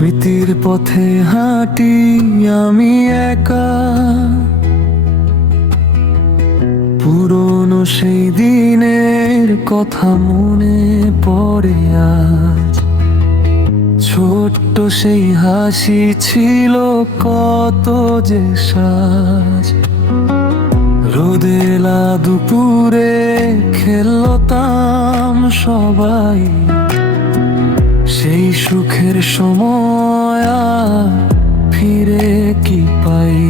স্মৃতির পথে হাঁটি আমি একা, পুরনো সেই দিনের কথা মনে পড়ে আজ। ছোট্ট সেই হাসি ছিল কত যে সাজ। রোদেলা দুপুরে খেলতাম সবাই, সেই সুখের সময় আর ফিরে কি পাই।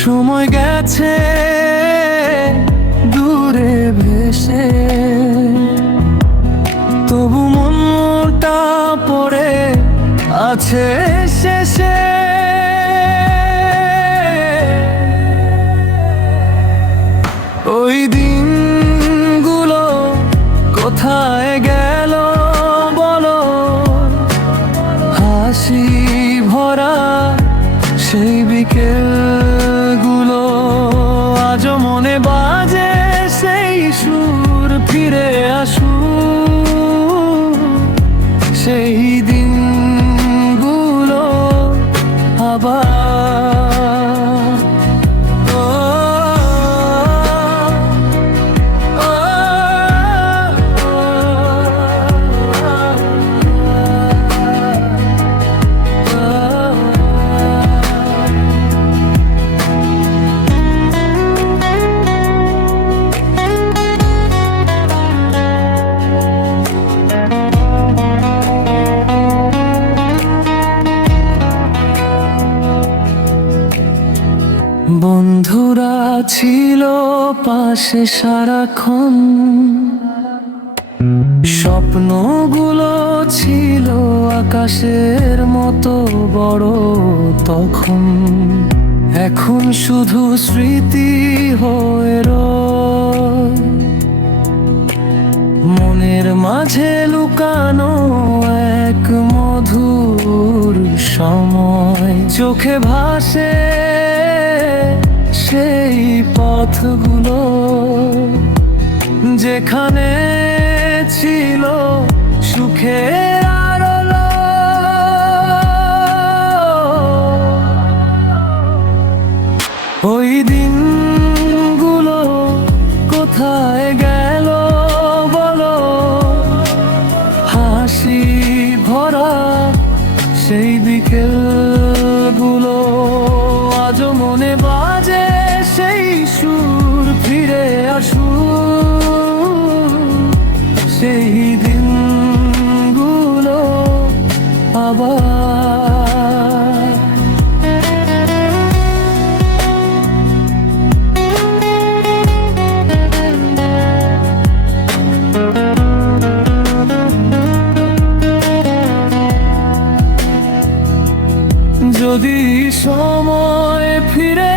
সময় গেছে দূরে ভেসে, তবু মনটা পড়ে আছে শেষে। ওই দিনগুলো কোথায় গেল বলো, হাসি ভরা সেই বিকেলগুলো আজও মনে বাজে। সেই সুর ফিরে আসুক, সেই দিনগুলো আবার। বন্ধুরা ছিল পাশে সারাক্ষণ, স্বপ্নগুলো ছিল আকাশের মতো বড় তখন। এখন শুধু স্মৃতি হয়ে রয় মনের মাঝে লুকানো এক মধুর সময়। চোখে ভাসে সেই পথগুলো যেখানে ছিল সুখের আলো। ওই দিনগুলো কোথায় গেল বলো, হাসি ভরা সেই বিকেলগুলো আজও মনে বাজে। সেই সুর ফিরে আসুক, সেই দিনগুলো আবার। যদি সময় ফিরে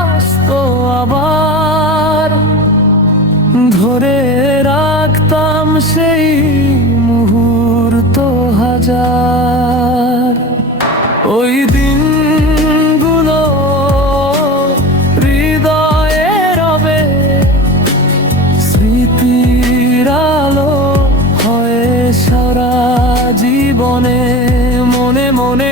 আসতো আবার, ধরে রাখতাম সেই মুহূর্ত হাজার। ওই দিনগুলো হৃদয়ে রবে স্মৃতির আলো হয়ে সারা জীবনে মনে মনে